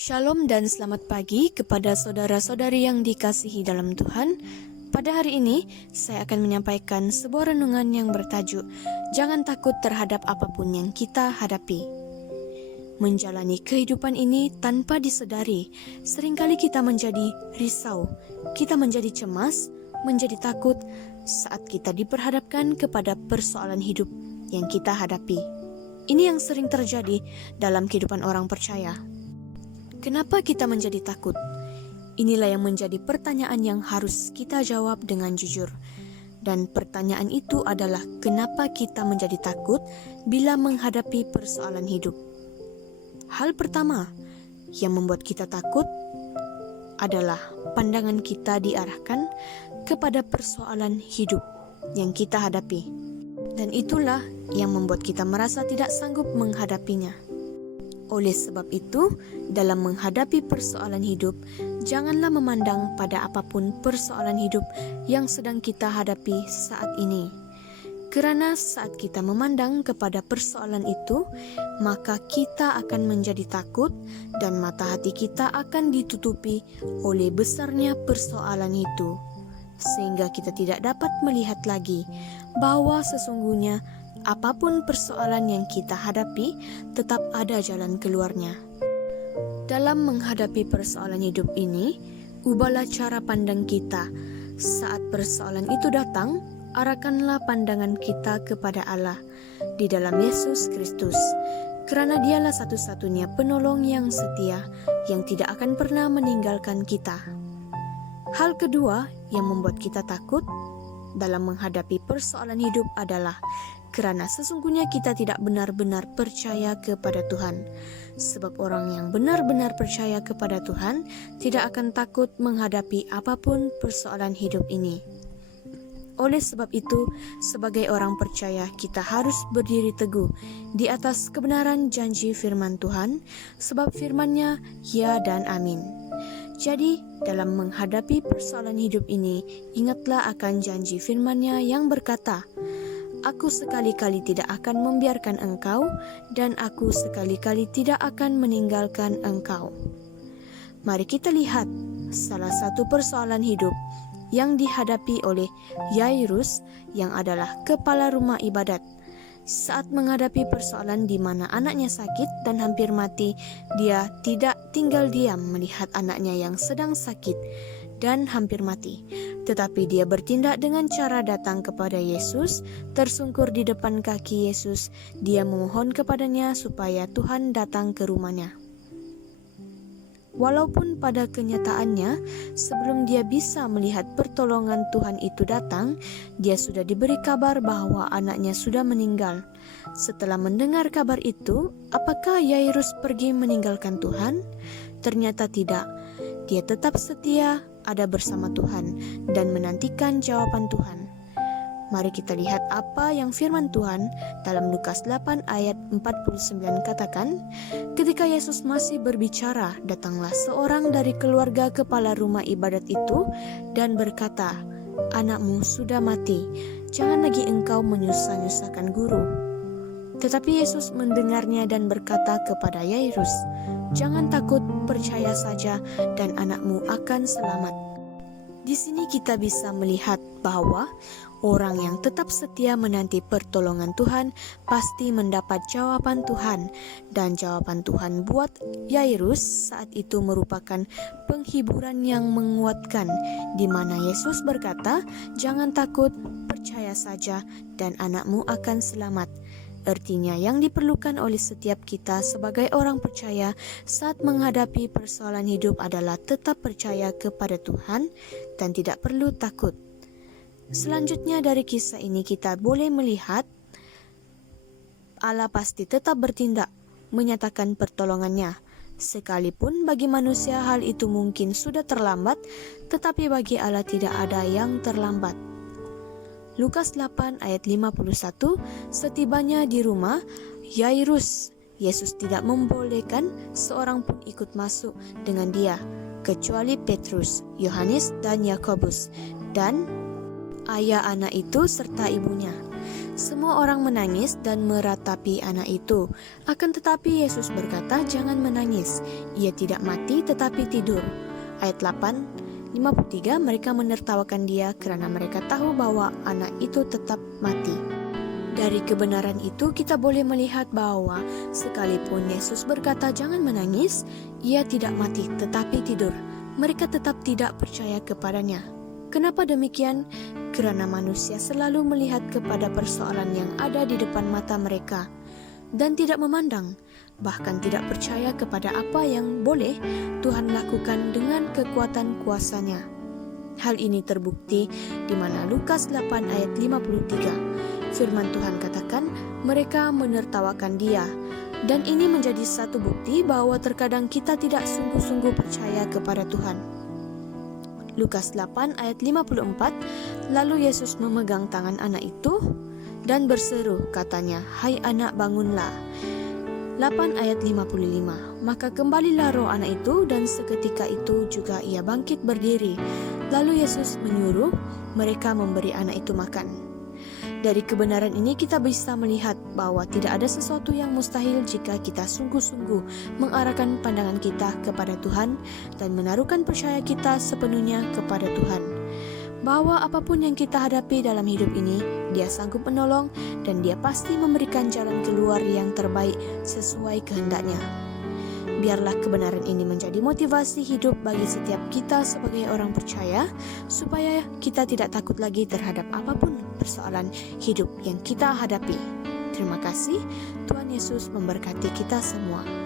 Shalom dan selamat pagi kepada saudara-saudari yang dikasihi dalam Tuhan. Pada hari ini, saya akan menyampaikan sebuah renungan yang bertajuk, Jangan takut terhadap apapun yang kita hadapi. Menjalani kehidupan ini tanpa disedari, seringkali kita menjadi risau, kita menjadi cemas, menjadi takut saat kita diperhadapkan kepada persoalan hidup yang kita hadapi. Ini yang sering terjadi dalam kehidupan orang percaya. Kenapa kita menjadi takut? Inilah yang menjadi pertanyaan yang harus kita jawab dengan jujur. Dan pertanyaan itu adalah kenapa kita menjadi takut bila menghadapi persoalan hidup. Hal pertama yang membuat kita takut adalah pandangan kita diarahkan kepada persoalan hidup yang kita hadapi. Dan itulah yang membuat kita merasa tidak sanggup menghadapinya. Oleh sebab itu, dalam menghadapi persoalan hidup, janganlah memandang pada apapun persoalan hidup yang sedang kita hadapi saat ini. Kerana saat kita memandang kepada persoalan itu, maka kita akan menjadi takut dan mata hati kita akan ditutupi oleh besarnya persoalan itu. Sehingga kita tidak dapat melihat lagi bahwa sesungguhnya apapun persoalan yang kita hadapi, tetap ada jalan keluarnya. Dalam menghadapi persoalan hidup ini, ubahlah cara pandang kita. Saat persoalan itu datang, arahkanlah pandangan kita kepada Allah di dalam Yesus Kristus. Kerana dialah satu-satunya penolong yang setia, yang tidak akan pernah meninggalkan kita. Hal kedua yang membuat kita takut dalam menghadapi persoalan hidup adalah kerana sesungguhnya kita tidak benar-benar percaya kepada Tuhan. Sebab orang yang benar-benar percaya kepada Tuhan tidak akan takut menghadapi apapun persoalan hidup ini. Oleh sebab itu, sebagai orang percaya kita harus berdiri teguh di atas kebenaran janji firman Tuhan, sebab firman-Nya ya dan amin. Jadi, dalam menghadapi persoalan hidup ini, ingatlah akan janji firman-Nya yang berkata, Aku sekali-kali tidak akan membiarkan engkau, dan aku sekali-kali tidak akan meninggalkan engkau. Mari kita lihat salah satu persoalan hidup yang dihadapi oleh Yairus yang adalah kepala rumah ibadat. Saat menghadapi persoalan di mana anaknya sakit dan hampir mati, dia tidak tinggal diam melihat anaknya yang sedang sakit dan hampir mati. Tetapi dia bertindak dengan cara datang kepada Yesus, tersungkur di depan kaki Yesus. Dia memohon kepadanya supaya Tuhan datang ke rumahnya. Walaupun pada kenyataannya, sebelum dia bisa melihat pertolongan Tuhan itu datang, dia sudah diberi kabar bahwa anaknya sudah meninggal. Setelah mendengar kabar itu, apakah Yairus pergi meninggalkan Tuhan? Ternyata tidak. Dia tetap setia ada bersama Tuhan dan menantikan jawaban Tuhan. Mari kita lihat apa yang firman Tuhan dalam Lukas 8 ayat 49 katakan, ketika Yesus masih berbicara, datanglah seorang dari keluarga kepala rumah ibadat itu dan berkata, anakmu sudah mati, jangan lagi engkau menyusah-nyusahkan guru. Tetapi Yesus mendengarnya dan berkata kepada Yairus, jangan takut, percaya saja dan anakmu akan selamat. Di sini kita bisa melihat bahwa orang yang tetap setia menanti pertolongan Tuhan pasti mendapat jawaban Tuhan. Dan jawaban Tuhan buat Yairus saat itu merupakan penghiburan yang menguatkan, di mana Yesus berkata, jangan takut, percaya saja dan anakmu akan selamat. Artinya yang diperlukan oleh setiap kita sebagai orang percaya saat menghadapi persoalan hidup adalah tetap percaya kepada Tuhan dan tidak perlu takut. Selanjutnya dari kisah ini kita boleh melihat Allah pasti tetap bertindak menyatakan pertolongannya. Sekalipun bagi manusia hal itu mungkin sudah terlambat, tetapi bagi Allah tidak ada yang terlambat. Lukas 8 ayat 51, setibanya di rumah Yairus, Yesus tidak membolehkan seorang pun ikut masuk dengan dia, kecuali Petrus, Yohanes, dan Yakobus, dan ayah anak itu serta ibunya. Semua orang menangis dan meratapi anak itu. Akan tetapi Yesus berkata, "Jangan menangis. Ia tidak mati tetapi tidur." Ayat 8:53, mereka menertawakan dia karena mereka tahu bahwa anak itu tetap mati. Dari kebenaran itu kita boleh melihat bahwa sekalipun Yesus berkata jangan menangis, ia tidak mati tetapi tidur. Mereka tetap tidak percaya kepadanya. Kenapa demikian? Karena manusia selalu melihat kepada persoalan yang ada di depan mata mereka dan tidak memandang, bahkan tidak percaya kepada apa yang boleh Tuhan lakukan dengan kekuatan kuasa-Nya. Hal ini terbukti di mana Lukas 8 ayat 53. Firman Tuhan katakan, mereka menertawakan dia. Dan ini menjadi satu bukti bahwa terkadang kita tidak sungguh-sungguh percaya kepada Tuhan. Lukas 8 ayat 54, lalu Yesus memegang tangan anak itu dan berseru, katanya, "Hai anak, bangunlah." 8 ayat 55, maka kembalilah roh anak itu dan seketika itu juga ia bangkit berdiri. Lalu Yesus menyuruh mereka memberi anak itu makan. Dari kebenaran ini kita bisa melihat bahwa tidak ada sesuatu yang mustahil jika kita sungguh-sungguh mengarahkan pandangan kita kepada Tuhan dan menaruhkan percaya kita sepenuhnya kepada Tuhan. Bahwa apapun yang kita hadapi dalam hidup ini, Dia sanggup menolong dan Dia pasti memberikan jalan keluar yang terbaik sesuai kehendak-Nya. Biarlah kebenaran ini menjadi motivasi hidup bagi setiap kita sebagai orang percaya, supaya kita tidak takut lagi terhadap apapun persoalan hidup yang kita hadapi. Terima kasih, Tuhan Yesus memberkati kita semua.